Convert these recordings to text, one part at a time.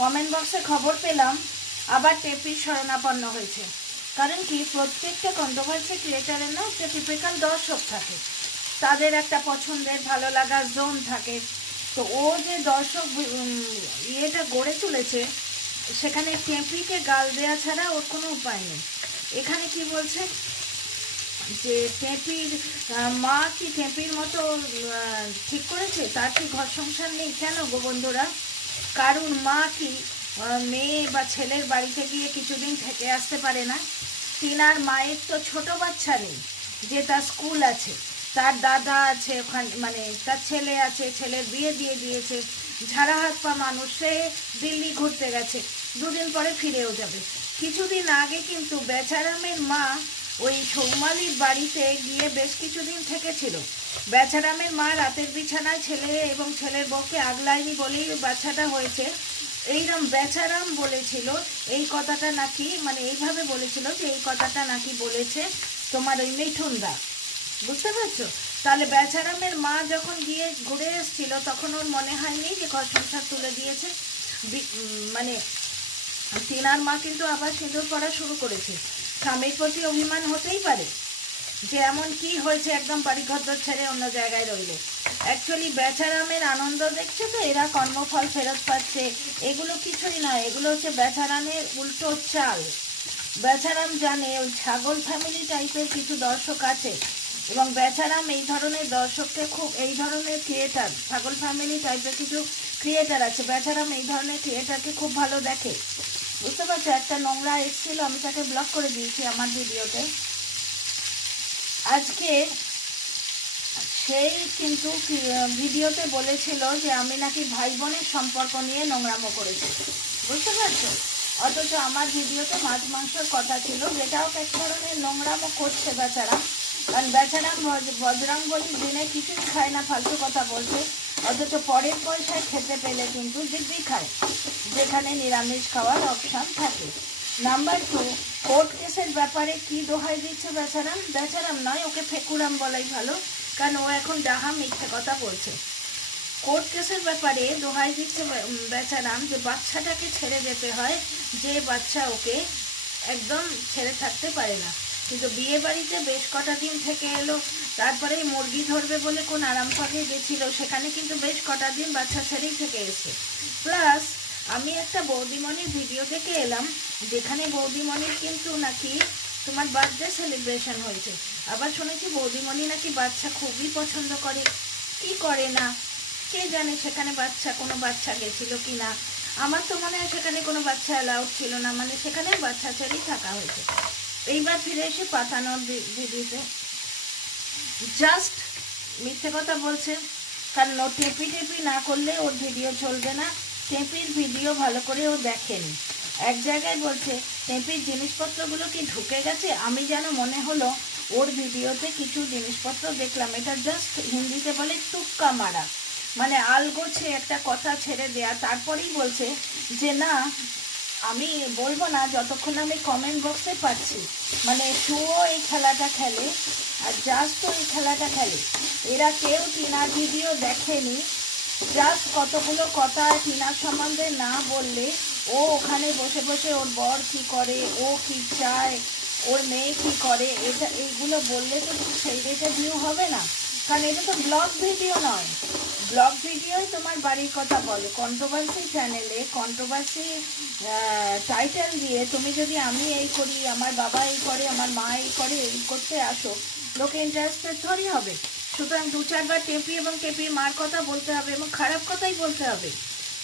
Comment বক্সে খবর পেলাম আবার টেপির শরণাপন্ন হয়েছে। কারণ কি, প্রত্যেকটা কন্ট্রোভার্সি ক্রিয়েটারের না একটা টিপিক্যাল দর্শক থাকে, তাদের একটা পছন্দের ভালো লাগার জোন থাকে। তো ও যে দর্শক ইয়েটা গড়ে তুলেছে, সেখানে টেপিকে গাল দেওয়া ছাড়া ওর কোনো উপায় নেই। এখানে কি বলছে যে টেপির মা কি টেপির মতো ঠিক করেছে, তার কি ঘর সংসার নেই? কেন গো বন্ধুরা, কারুর মা কি মেয়ে বা ছেলের বাড়িতে গিয়ে কিছুদিন থেকে আসতে পারে না? টিনার মায়ের তো ছোট বাচ্চা নেই, যে তার স্কুল আছে, তার দাদা আছে ওখানে, মানে তার ছেলে আছে, ছেলের বিয়ে দিয়ে দিয়েছে, ঝাড়া হাত পা মানুষ, সে দিল্লি ঘুরতে গেছে, দুদিন পরে ফিরেও যাবে। কিছুদিন আগে কিন্তু বেচারামের মা ওই সৌমালির বাড়িতে গিয়ে বেশ কিছুদিন থেকেছিল। বেচারামের মা রাতের বিছানায় ছেলে এবং ছেলের বউকে আগলায়নি বলেই বাচ্চাটা হয়েছে। এইরকম বেচারাম বলেছিল এই কথাটা নাকি, মানে এইভাবে বলেছিল যে এই কথাটা নাকি বলেছে তোমার ওই মিঠুনদা, বুঝতে পারছো? তাহলে বেচারামের মা যখন গিয়ে ঘুরে এসেছিল তখন ওর মনে হয়নি যে ঘর সংসার তুলে দিয়েছে? মানে টিনার মা কিন্তু আবার সিঁদুর পড়া শুরু করেছে। স্বামীর প্রতি অভিমান হতেই পারে যে এমন কি হয়েছে একদম বাড়িঘর ছেড়ে অন্য জায়গায় রইলে। অ্যাকচুয়ালি বেচারামের আনন্দ দেখছে তো, এরা কর্মফল ফেরত পাচ্ছে, এগুলো কিছুই নয়, এগুলো হচ্ছে বেচারামের উল্টো চাল। বেচারাম জানে ওই ছাগল ফ্যামিলি টাইপের কিছু দর্শক আছে, এবং বেচারাম এই ধরনের দর্শককে খুব, এই ধরনের ক্রিয়েটার, ছাগল ফ্যামিলি টাইপের কিছু ক্রিয়েটার আছে, বেচারাম এই ধরনের ক্রিয়েটারকে খুব ভালো দেখে, বুঝতে পারছো? একটা নোংরা এসেছিল, আমি তাকে ব্লক করে দিয়েছি আমার ভিডিওতে। আজকে সেই কিন্তু ভিডিওতে বলেছিল যে আমি নাকি ভাই বোনের সম্পর্ক নিয়ে নোংরামো করেছি, বুঝতে পারছো? অথচ আমার ভিডিওতে মাছ মাংসের কথা ছিল, যেটাও এক ধরনের নোংরামো করছে বেচারাম। কারণ বেচারাম বজরংবলীর দিনে কিছুই খায় না, ফালতু কথা বলছে, অথচ পরের পয়সায় খেতে পেলে কিন্তু দিব্যি খায়, যেখানে নিরামিষ খাওয়ার অপশান থাকে। নাম্বার 2, কোর্ট কেসের ব্যাপারে কি দোহাই দিচ্ছে বেচারাম? বেচারাম নয়, ওকে ফেকুরাম বলাই ভালো, কারণ ও এখন ডাহা মিথ্যে কথা বলছে। কোর্ট কেসের ব্যাপারে দোহাই দিচ্ছে বেচারাম যে বাচ্চাটাকে ছেড়ে যেতে হয়, যে বাচ্চা ওকে একদম ছেড়ে থাকতে পারে না। কিন্তু বিয়ে বাড়িতে বেশ কটা দিন থেকে এলো, তারপরে মুরগি ধরবে বলে কোন আরাম পাকে গেছিলো, সেখানে কিন্তু বেশ কটা দিন বাচ্চা ছেড়েই থেকে এসছে। প্লাস আমি একটা বৌদিমণির ভিডিও দেখে এলাম, যেখানে বৌদিমণির কিন্তু নাকি তোমার বার্থডে সেলিব্রেশন হয়েছে। আবার শুনেছি বৌদিমণি নাকি বাচ্চা খুবই পছন্দ করে, কি করে না কে জানে, সেখানে কোনো বাচ্চা গেছিল কি না। আমার তো মনে হয় সেখানে কোনো বাচ্চা অ্যালাউড ছিল না, মানে সেখানে বাচ্চা ছেড়েই থাকা হয়েছে। এইবার ফিরে এসে পাঠানোর ভিডিওতে জাস্ট মিথ্যে কথা বলছে, কারণ ও টেপি না করলে ওর ভিডিও চলবে না। টেপির ভিডিও ভালো করে ও দেখেনি। এক জায়গায় বলছে টেপির জিনিসপত্রগুলো কি ঢুকে গেছে, আমি যেন মনে হলো ওর ভিডিওতে কিছু জিনিসপত্র দেখলাম, এটা জাস্ট হিন্দিতে বলে তুক্কা মারা, মানে আলগোছে একটা কথা ছেড়ে দেয়া। তারপরেই বলছে যে না আমি বলবো না যতক্ষণ আমি কমেন্ট বক্সে পাচ্ছি, মানে শুও এই খেলাটা খেলে আর জাস্টও এই খেলাটা খেলে। এরা কেউ টিনার ভিডিও দেখেনি, জাস্ট কতগুলো কথা টিনার সম্বন্ধে না বললে ও ওখানে বসে বসে ওর বর কী করে, ও কী চায়, ওর মেয়ে কী করে, এইগুলো বললে তো সেই রেটে ভিউ হবে না। কারণ এটা তো ব্লগ ভিডিও নয়, ব্লগ ভিডিওই তোমার বাড়ির কথা বলে। কন্ট্রোভার্সি চ্যানেলে কন্ট্রোভার্সি টাইটেল দিয়ে তুমি যদি আমি এই করি, আমার বাবা এই করে, আমার মা এই করে, এই করতে আসো, লোকে ইন্টারেস্টেড থরি হবে। সুতরাং 2-4বার টেপি এবং টেপির মার কথা বলতে হবে, এবং খারাপ কথাই বলতে হবে।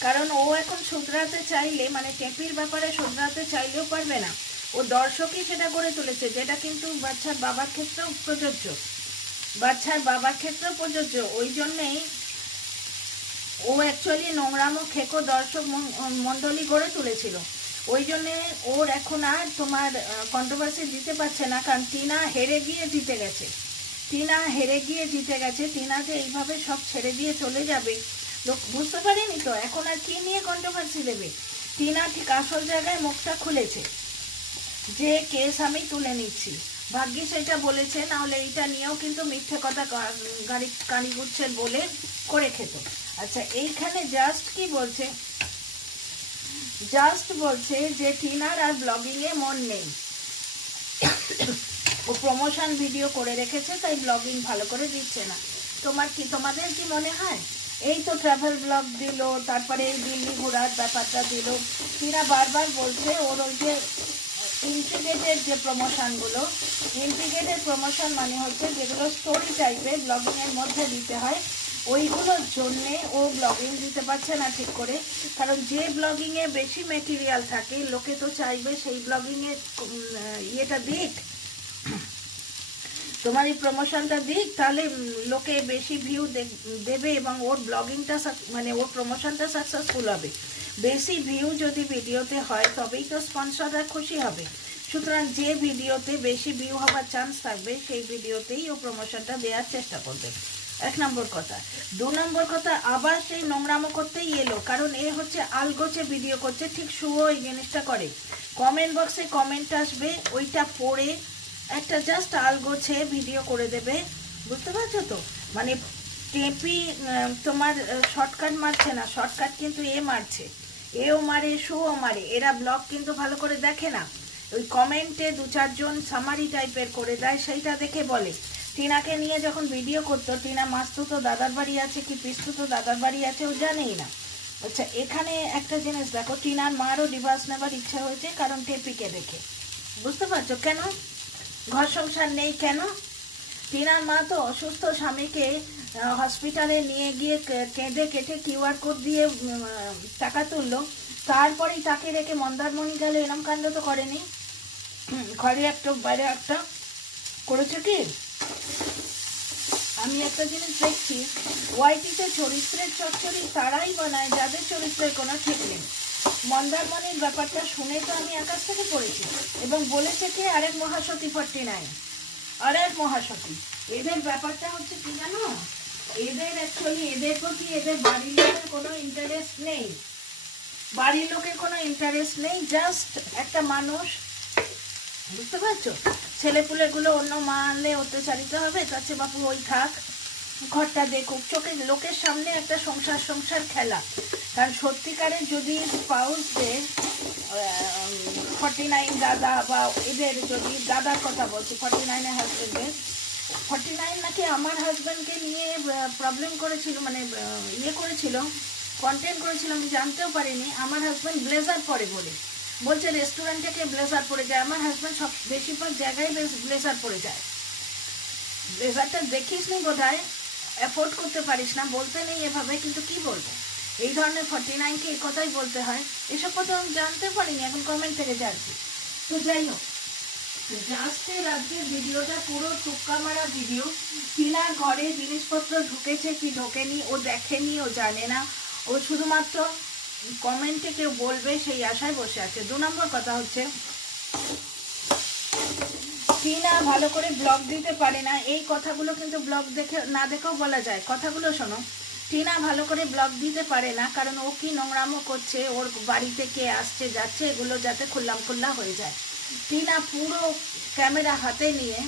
কারণ ও এখন শুধরাতে চাইলে, মানে টেপির ব্যাপারে শুধরাতে চাইলেও পারবে না, ও দর্শকই সেটা করে তুলেছে, যেটা কিন্তু বাচ্চার বাবার ক্ষেত্রেও প্রযোজ্য, বাচ্চার বাবার ক্ষেত্রেও প্রযোজ্য। ওই জন্যেই ও অ্যাকচুয়ালি নোংরামো খেকো দর্শক মণ্ডলী গড়ে তুলেছিল। ওই জন্যে ওর এখন আর তোমার কন্ট্রোভার্সি দিতে পারছে না, কারণ টিনা হেরে গিয়ে জিতে গেছে। টিনা যে এইভাবে সব ছেড়ে দিয়ে চলে যাবে লোক বুঝতে পারেনি তো, এখন আর কি নিয়ে কন্ট্রোভার্সি দেবে? টিনা ঠিক আসল জায়গায় মুখটা খুলেছে যে কেস আমি তুলে নিচ্ছি, ভাগ্যিস এটা বলেছে, নাহলে এইটা নিয়েও কিন্তু মিথ্যে কথা কানি গুচ্ছের বলে করে খেত। আচ্ছা এইখানে জাস্ট কি বলছে, জাস্ট বলছে যে টিনার আর ব্লগিংয়ে মন নেই, ও প্রমোশন ভিডিও করে রেখেছে তাই ব্লগিং ভালো করে দিচ্ছে না। তোমাদের কি মনে হয়? এই তো ট্রাভেল ব্লগ দিল, তারপরে এই দিল্লি ঘোরার ব্যাপারটা দিল। টিনা বারবার বলছে ওর ওই যে ইন্টিগ্রেটেড যে প্রমোশনগুলো, ইন্টিগ্রেটেড প্রমোশন মানে হচ্ছে যেগুলো স্টোরি টাইপের ব্লগিংয়ের মধ্যে দিতে হয়, ওইগুলোর জন্যে ও ব্লগিং দিতে পারছে না ঠিক করে। কারণ যে ব্লগিংয়ে বেশি মেটেরিয়াল থাকে লোকে তো চাইবে সেই ব্লগিংয়ে ইয়েটা দিক, তোমার এই প্রমোশনটা দিক, তাহলে লোকে বেশি ভিউ দেবে এবং ওর ব্লগিংটা মানে ওর প্রমোশনটা সাকসেসফুল হবে। বেশি ভিউ যদি ভিডিওতে হয় তবেই তো স্পন্সররা খুশি হবে। সুতরাং যে ভিডিওতে বেশি ভিউ হওয়ার চান্স থাকবে সেই ভিডিওতেই ও প্রমোশনটা দেওয়ার চেষ্টা করবে, 1 নম্বর কথা। 2 নম্বর কথা, আবার সেই নোংরামো করতেই এলো, কারণ এ হচ্ছে আলগোছে ভিডিও করছে, ঠিক শুভ এই জিনিসটা করে। কমেন্ট বক্সে কমেন্ট আসবে, ওইটা পড়ে একটা জাস্ট আলগোছে ভিডিও করে দেবে, বুঝতে পারছো তো? মানে টেপি তোমার শর্টকাট মারছে না, শর্টকাট কিন্তু এ মারছে, এও মারে শুও মারে। এরা ব্লগ কিন্তু ভালো করে দেখে না, ওই কমেন্টে 2-4 জন সামারি টাইপের করে দেয়, সেইটা দেখে বলে। টিনাকে নিয়ে যখন ভিডিও করতো, টিনা মাস্তুতো দাদার বাড়ি আছে কি পিস্তুতো দাদার বাড়ি আছে ও জানেই না। আচ্ছা, এখানে একটা জিনিস দেখো, টিনার মারও ডিভোর্স নেবার ইচ্ছা হয়েছে কারণ টেপিকে দেখে, বুঝতে পারছো? কেন ঘর সংসার নেই কেন? টিনার মা তো অসুস্থ স্বামীকে হসপিটালে নিয়ে গিয়ে কেঁদে কেটে কিউআর কোড দিয়ে টাকা তুললো, তারপরেই তাকে রেখে মন্দারমণি গেল, এরম কাণ্ড তো করেনি। ঘরে একটা বাইরে একটা করেছে কি? আমি একটা জিনিস দেখছি, ওয়াইটিতে চরিত্রের চচ্চড়ি তারাই বানায় যাদের চরিত্রের কোনো ঠিক নেই। মন্দারমণির ব্যাপারটা শুনে তো আমি আকাশ থেকে পড়েছি, এবং বলেছে কি আরেক মহাসতী 49, আরেক মহাসতী। এদের ব্যাপারটা হচ্ছে কি জানো, এদের অ্যাকচুয়ালি এদের প্রতি এদের বাড়ির লোকের কোনো ইন্টারেস্ট নেই, বাড়ির লোকের কোনো ইন্টারেস্ট নেই, জাস্ট একটা মানুষ, বুঝতে পারছো? ছেলেপুলেগুলো অন্য মা আনলে অত্যাচারিত হবে, তার চেয়ে বাপু ওই থাক, ঘরটা দেখুক, চোখে লোকের সামনে একটা সংসার খেলা। কারণ সত্যিকারের যদি স্পাউসদের 49 দাদা বা এদের যদি দাদার কথা বলছি, 49-এর হাজব্যান্ডের 49 নাকি আমার হাজব্যান্ডকে নিয়ে প্রবলেম করেছিল, মানে ইয়ে করেছিল, কন্টেন্ট করেছিল, আমি জানতেও পারিনি। আমার হাজব্যান্ড ব্লেজার পরে বলে বলছে রেস্টুরেন্ট থেকে ব্লেজার পরে যায়, আমার হাজব্যান্ড সব বেশিরভাগ জায়গায় ব্লেজার পরে যায়। ব্লেজারটা দেখিস নি বোধহয়, অ্যাফোর্ড করতে পারিস না, বলতে নেই এভাবে, কিন্তু কি বলবো, এই ধরনের 49কে এই কথাই বলতে হয়। এসব কথা আমি জানতে পারিনি, এখন কমেন্ট থেকে জানছি। তো যাই হোক, জাস্টের আজকের ভিডিওটা পুরো টুক্কা মারা ভিডিও। টিনার ঘরে জিনিসপত্র ঢুকেছে কি ঢোকেনি ও দেখেনি, ও জানে না, ও শুধুমাত্র কমেন্টে কেউ বলবে সেই আশায় বসে আছে। 2 নম্বর কথা হচ্ছে টিনা ভালো করে ব্লগ দিতে পারে না, এই কথাগুলো কিন্তু ব্লগ দেখে না দেখেও বলা যায়। কথাগুলো শোনো, টিনা ভালো করে ব্লগ দিতে পারে না কারণ ও কি নোংরামো করছে, ওর বাড়িতে কে আসছে যাচ্ছে এগুলো যাতে খুল্লা হয়ে যায়। টিনা পুরো ক্যামেরা হাতে নিয়ে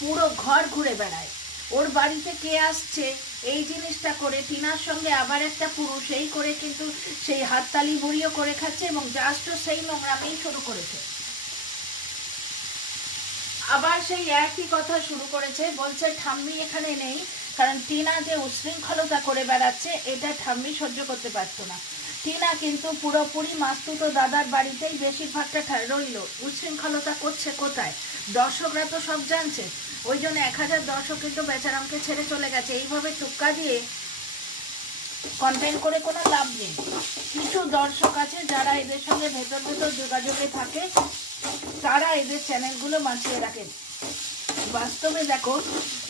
পুরো ঘর ঘুরে বেড়ায়, ওর বাড়িতে কে আসছে এই জিনিসটা করে টিনার সঙ্গে আবার একটা পুরুষ এই করে কিন্তু সেই হাততালি বুড়িও করে খাচ্ছে, এবং জাস্ট সেই নোংরামেই শুরু করেছে। আবার সেই একই কথা শুরু করেছে, বলছে ঠাম্মি এখানে নেই, কারণ টিনা যে উশৃঙ্খলতা করে বেড়াচ্ছে এটা ঠাম্মি সহ্য করতে পারতো না। টিনা কিন্তু পুরোপুরি মাস্তুতো দাদার বাড়িতেই বেশিরভাগটা রইল, উশৃঙ্খলতা করছে কোথায়? দর্শকরা তো সব জানছে, ওই জন্য 1000 দর্শক কিন্তু বেচারামকে ছেড়ে চলে গেছে। এইভাবে টুক্কা দিয়ে কন্টেন্ট করে কোনো লাভ নেই। কিছু দর্শক আছে যারা এদের সঙ্গে ভেতর যোগাযোগে থাকে, তারা এদের চ্যানেলগুলো বাঁচিয়ে রাখে। বাস্তবে দেখো,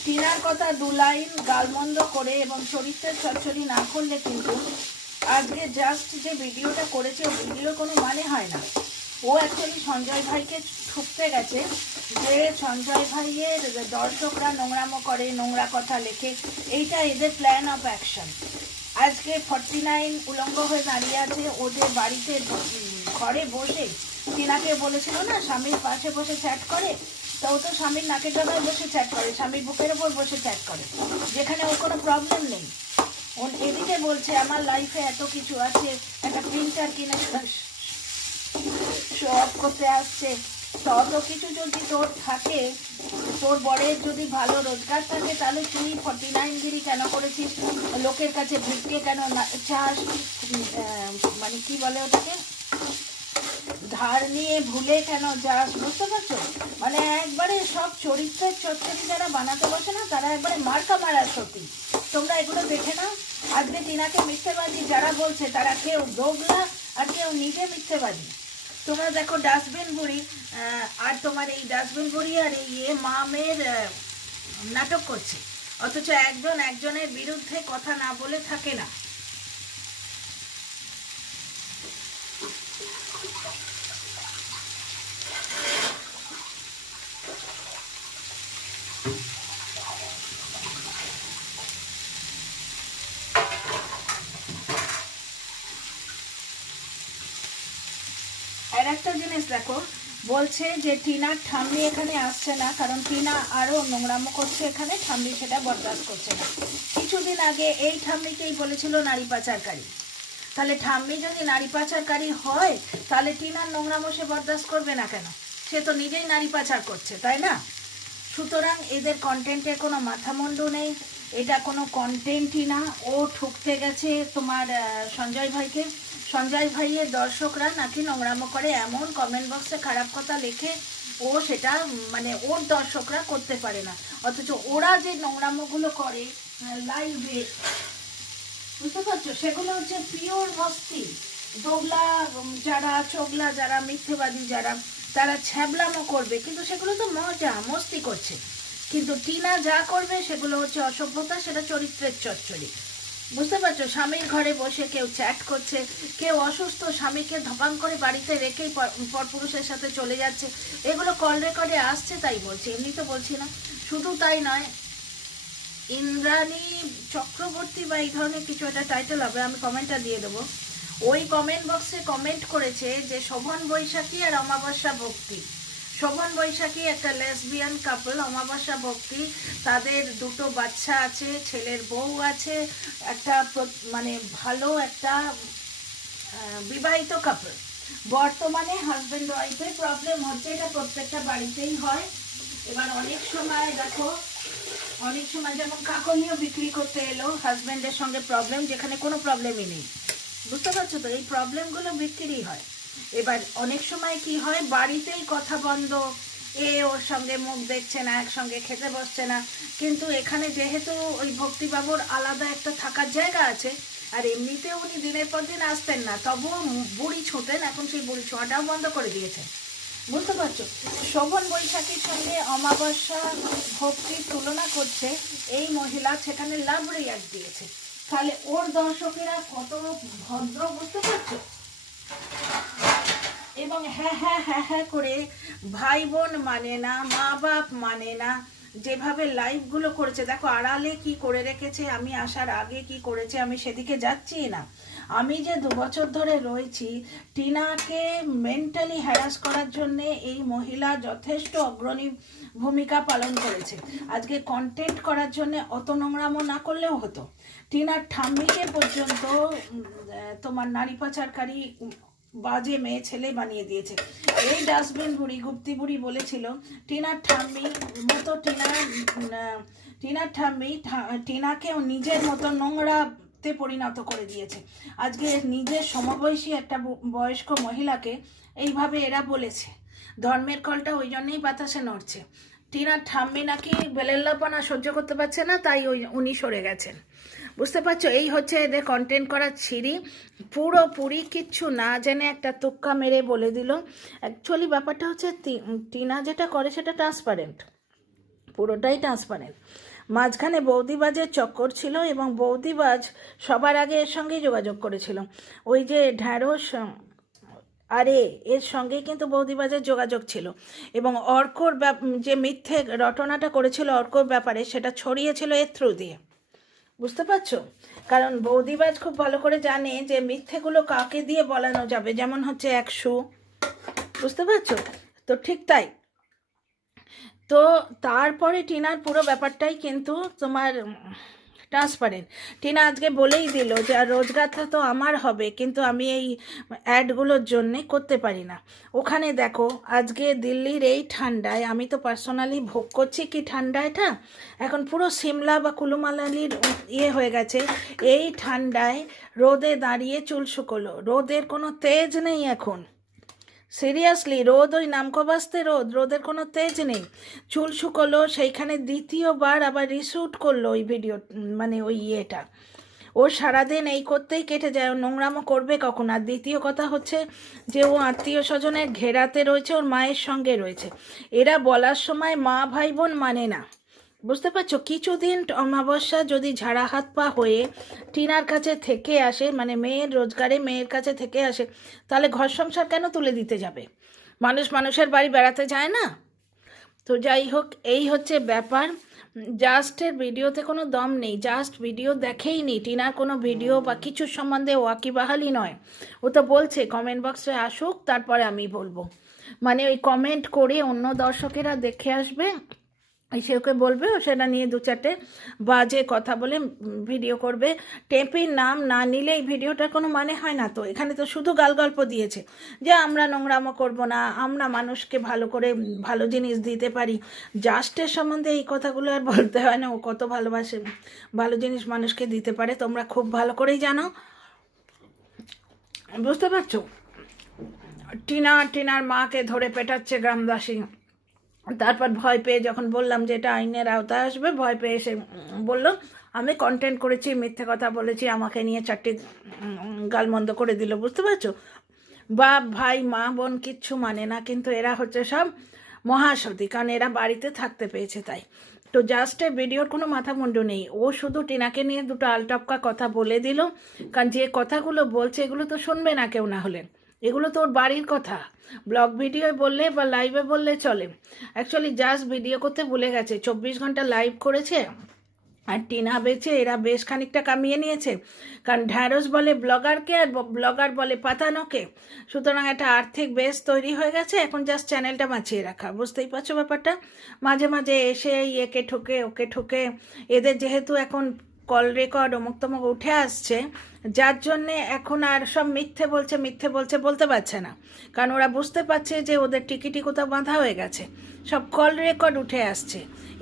টিনার কথা 2 লাইন গালমন্দ করে এবং চরিত্রের চচ্চড়ি না করলে কিন্তু আজকে জাস্ট যে ভিডিওটা করেছে ও ভিডিওর কোনো মানে হয় না। ও অ্যাকচুয়ালি সঞ্জয় ভাইকে ঠুকতে গেছে যে সঞ্জয় ভাইয়ের দর্শকরা নোংরামো করে, নোংরা কথা লেখে, এইটা এদের প্ল্যান অফ অ্যাকশন। আজকে 49 উলঙ্গ হয়ে দাঁড়িয়ে আছে ওদের বাড়িতে, ঘরে বসে টিনাকে বলেছিল না স্বামীর পাশে বসে চ্যাট করে, তো ও তো স্বামীর নাকের ডগায় বসে চ্যাট করে, স্বামীর বুকের ওপর বসে চ্যাট করে, যেখানে ওর কোনো প্রবলেম নেই। ও এদিকে বলছে আমার লাইফে এত কিছু আছে, একটা প্রিন্টার কিনে শো অফ করতে আসছে। তো অত কিছু যদি তোর থাকে, তোর বরের যদি ভালো রোজগার থাকে, তাহলে তুই 49 গিরি কেন করেছিস? লোকের কাছে ভিক্ষে কেন চাস? মানে কি বলে ওটাকে, ধার নিয়ে ভুলে কেন যাস? বুঝতে পারছো? মানে একবারে সব চরিত্রের চচ্চড়ি যারা বানাতে বসে না, তারা একবারে মার্কা মারার সত্যি। তোমরা এগুলো দেখে নাও। আজকে টিনাকে মিথ্যেবাদী যারা বলছে, তারা কেউ দোগলা আর কেউ নিজে মিথ্যেবাদী। তোমরা দেখো ডাস্টবিন বুড়ি, আর তোমার এই ডাস্টবিন বুড়ি আর এই মা মেয়ের নাটক করছে, অথচ একজন একজনের বিরুদ্ধে কথা না বলে থাকে না। আর একটা জিনিস দেখো, বলছে যে টিনার ঠাম্মি এখানে আসছে না, কারণ টিনা আরও নোংরামো করছে এখানে, ঠাম্মি সেটা বরদাস্ত করছে না। কিছুদিন আগে এই ঠাম্মিকেই বলেছিল নারী পাচারকারী। তাহলে ঠাম্মি যদি নারী পাচারকারী হয়, তাহলে টিনার নোংরামো সে বরদাস্ত করবে না কেন? সে তো নিজেই নারী পাচার করছে, তাই না? সুতরাং এদের কন্টেন্টের কোনো মাথামুন্ডু নেই, এটা কোনো কন্টেন্টই না। ও ঠুকতে গেছে তোমার সঞ্জয় ভাইকে। সঞ্জয় ভাইয়ের দর্শকরা নাকি নোংরামো করে, এমন কমেন্ট বক্সে খারাপ কথা লেখে, ও সেটা মানে ওর দর্শকরা করতে পারে না। অথচ ওরা যে নোংরামোগুলো করে লাইভে, বুঝতে পারছো, সেগুলো হচ্ছে পিওর মস্তি। দোগলা যারা, চোগলা যারা, মিথ্যেবাদী যারা, তারা ছ্যাবলামো করবে, কিন্তু সেগুলো তো মজা মস্তি করছে। কিন্তু টিনা যা করবে সেগুলো হচ্ছে অসভ্যতা, সেটা চরিত্রের চচ্চড়ি। বুঝতে পারছো? স্বামীর ঘরে বসে কেউ চ্যাট করছে, কেউ অসুস্থ স্বামীকে ধপাং করে বাড়িতে রেখেই পরপুরুষের সাথে চলে যাচ্ছে। এগুলো কল রেকর্ডে আসছে, তাই বলছি, এমনি তো বলছি না। শুধু তাই নয়, ইন্দ্রাণী চক্রবর্তী বা এই ধরনের কিছু একটা টাইটেল হবে, আমি কমেন্টটা দিয়ে দেবো। ওই কমেন্ট বক্সে কমেন্ট করেছে যে শোভন বৈশাখী আর অমাবস্যা ভক্তি, শোভন বৈশাখী একটা লেসবিয়ান কাপল, অমাবস্যা ভক্তি তাদের দুটো বাচ্চা আছে, ছেলের বউ আছে, একটা মানে ভালো একটা বিবাহিত কাপল। বর্তমানে হাজব্যান্ড ওয়াইফের প্রবলেম হচ্ছে, এটা প্রত্যেকটা বাড়িতেই হয়। এবার অনেক সময় দেখো, অনেক সময় যেমন কাকলিও বিক্রি করতে এলো, হাজব্যান্ডের সঙ্গে প্রবলেম যেখানে কোনো প্রবলেমই নেই। বুঝতে পারছো তো? এই প্রবলেমগুলো বিক্রি হয়। এবার অনেক সময় কি হয়, বাড়িতেই কথা বন্ধ, এ ওর সঙ্গে মুখ দেখছে না, একসঙ্গে খেতে বসছে না। কিন্তু এখানে যেহেতু ওই ভক্তিবাবুর আলাদা একটা থাকার জায়গা আছে, আর এমনিতেও উনি দিনের পর দিন আসতেন না, তবুও বুড়ি ছোটেন, এখন সেই বুড়ি ছোঁয়াটাও বন্ধ করে দিয়েছেন। বুঝতে পারছো? শোভন বৈশাখীর সঙ্গে অমাবস্যা ভক্তির তুলনা করছে এই মহিলা, সেখানে লাভ রিয়াক্ট দিয়েছে। তাহলে ওর দর্শকেরা কত ভদ্র, বুঝতে পারছো? এবং হ্যাঁ হ্যাঁ হ্যাঁ হ্যাঁ করে ভাই বোন মানে না, মা বাপ মানে না, যেভাবে লাইভগুলো করেছে দেখো, আড়ালে কি করে রেখেছে, আমি আসার আগে কি করেছে, আমি সেদিকে যাচ্ছি না। আমি যে 2 বছর ধরে রয়েছি, টিনাকে মেন্টালি হ্যারাস করার জন্যে এই মহিলা যথেষ্ট অগ্রণী ভূমিকা পালন করেছে। আজকে কন্টেন্ট করার জন্যে অত নোংরামো না করলেও হতো। টিনার ঠাম্মিকে পর্যন্ত তোমার নারী পাচারকারী বাজে মেয়ে ছেলে বানিয়ে দিয়েছে। এই ডাস্টবিন বুড়ি, গুপ্তি বুড়ি বলেছিল টিনার ঠাম্মি মতো, টিনার ঠাম্মি টিনাকেও নিজের মতো নোংরাতে পরিণত করে দিয়েছে। আজকে নিজের সমবয়সী একটা বয়স্ক মহিলাকে এইভাবে এরা বলেছে। ধর্মের কলটা ওই জন্যই বাতাসে নড়ছে। টিনার ঠাম্মি নাকি বেলেল্লাপনা সহ্য করতে পারছে না, তাই উনি সরে গেছেন। বুঝতে পারছো? এই হচ্ছে এদের কন্টেন্ট করার ছিরি। পুরোপুরি কিচ্ছু না জেনে একটা তুক্কা মেরে বলে দিল। অ্যাকচুয়ালি ব্যাপারটা হচ্ছে টিনা যেটা করে সেটা ট্রান্সপারেন্ট, পুরোটাই ট্রান্সপারেন্ট। মাঝখানে বৌদিবাজের চক্কর ছিল, এবং বৌদিবাজ সবার আগে এর সঙ্গেই যোগাযোগ করেছিল। ওই যে ঢ্যাঁড়স আরে এর সঙ্গেই কিন্তু বৌদিবাজের যোগাযোগ ছিল, এবং অর্কর যে মিথ্যে রটনাটা করেছিল অর্কর ব্যাপারে, সেটা ছড়িয়েছিল এর থ্রু দিয়ে। বুঝতে পারছো? কারণ বৌদিবাজ খুব ভালো করে জানে যে মিথ্যেগুলো কাকে দিয়ে বলানো যাবে, যেমন হচ্ছে 100। বুঝতে পারছো তো? ঠিক তাই। তো তারপরে টিনার পুরো ব্যাপারটাই কিন্তু তোমার ট্রান্সপারেন্ট। টিনা আজকে বলেই দিল যে আর রোজগারটা তো আমার হবে, কিন্তু আমি এই অ্যাডগুলোর জন্যে করতে পারি না। ওখানে দেখো আজকে দিল্লির এই ঠান্ডায়, আমি তো পার্সোনালি ভোগ করছি কি ঠান্ডা, এটা এখন পুরো সিমলা বা কুলু মানালির হয়ে গেছে। এই ঠান্ডায় রোদে দাঁড়িয়ে চুল শুকোলো, রোদের কোনো তেজ নেই এখন, সিরিয়াসলি রোদ ওই নামকো বাসতে রোদের কোনো তেজ নেই, চুল শুকোলো। সেইখানে দ্বিতীয়বার আবার রিশুট করলো ওই ভিডিও, মানে ওই ও সারাদিন এই করতেই কেটে যায়, ও নোংরামো করবে কখন। আর দ্বিতীয় কথা হচ্ছে যে ও আত্মীয় স্বজনের ঘেরাতে রয়েছে, ওর মায়ের সঙ্গে রয়েছে। এরা বলার সময় মা ভাই বোন মানে না, বুঝতে পারছো? কিছুদিন অমাবস্যা যদি ঝাড়া হাত পা হয়ে টিনার কাছে থেকে আসে, মানে মেয়ের রোজগারে মেয়ের কাছে থেকে আসে, তাহলে ঘর সংসার কেন তুলে দিতে যাবে? মানুষ মানুষের বাড়ি বেড়াতে যায় না? তো যাই হোক, এই হচ্ছে ব্যাপার। জাস্টের ভিডিওতে কোনো দম নেই, জাস্ট ভিডিও দেখেই নি, টিনার কোনো ভিডিও বা কিছুর সম্বন্ধে ওয়াকিবাহালি নয়। ও তো বলছে কমেন্ট বক্সে আসুক তারপরে আমি বলবো, মানে ওই কমেন্ট করে অন্য দর্শকেরা দেখে আসবে, এসে ওকে বলবে, ও সেটা নিয়ে দু চারটে বাজে কথা বলে ভিডিও করবে। টেপির নাম না নিলে এই ভিডিওটার কোনো মানে হয় না। তো এখানে তো শুধু গালগল্প দিয়েছে যে আমরা নোংরামো করব না, আমরা মানুষকে ভালো করে ভালো জিনিস দিতে পারি। জাস্টের সম্বন্ধে এই কথাগুলো আর বলতে হয় না, ও কত ভালোবাসে, ভালো জিনিস মানুষকে দিতে পারে, তোমরা খুব ভালো করেই জানো, বুঝতে পারছো? টিনার মাকে ধরে পেটাচ্ছে গ্রামবাসী। তারপর ভয় পেয়ে যখন বললাম যে এটা আইনের আওতায় আসবে, ভয় পেয়ে এসে বললো আমি কন্টেন্ট করেছি, মিথ্যে কথা বলেছি, আমাকে নিয়ে চারটি গালমন্দ করে দিল, বুঝতে পারছো? বাপ ভাই মা বোন কিচ্ছু মানে না, কিন্তু এরা হচ্ছে সব মহাসতী, কারণ এরা বাড়িতে থাকতে পেয়েছে তাই। তো জাস্ট ভিডিওর কোনো মাথা মুন্ডু নেই, ও শুধু টিনাকে নিয়ে দুটো আলটপকা কথা বলে দিল, কারণ যে কথাগুলো বলছে এগুলো তো শুনবে না কেউ, না হলে এগুলো তো ওর বাড়ির কথা, ব্লগ ভিডিও বললে বা লাইভে বললে চলে। অ্যাকচুয়ালি জাস্ট ভিডিও করতে ভুলে গেছে, 24 ঘন্টা লাইভ করেছে আর টিনা বেচে এরা বেশ খানিকটা কামিয়ে নিয়েছে, কারণ ঢ্যাঁড়স বলে ব্লগারকে আর ব্লগার বলে পাতানোকে, সুতরাং একটা আর্থিক বেস তৈরি হয়ে গেছে। এখন জাস্ট চ্যানেলটা বাঁচিয়ে রাখা, বুঝতেই পারছো ব্যাপারটা? মাঝে মাঝে এসে একে ঠোকে ওকে ঠোকে, এদের যেহেতু এখন কল রেকর্ড অমুক তমুক উঠে আসছে, যার জন্যে এখন আর সব মিথ্যে বলছে বলতে পারছে না, কারণ ওরা বুঝতে পারছে যে ওদের টিকিটি কোথাও বাঁধা হয়ে গেছে, সব কল রেকর্ড উঠে আসছে।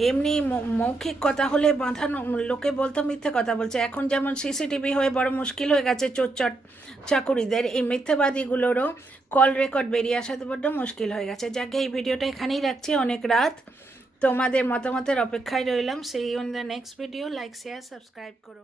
এমনি মৌখিক কথা হলে বাঁধানো, লোকে বলতো মিথ্যে কথা বলছে, এখন যেমন সিসিটিভি হয়ে বড় মুশকিল হয়ে গেছে চোর চাকুরিদের, এই মিথ্যেবাদীগুলোরও কল রেকর্ড বেরিয়ে আসাতে বড্ড মুশকিল হয়ে গেছে। যাকে এই ভিডিওটা এখানেই রাখছি, অনেক রাত, তোমাদের মতামতের অপেক্ষায় রইলাম। See you in the next video, like share subscribe করো।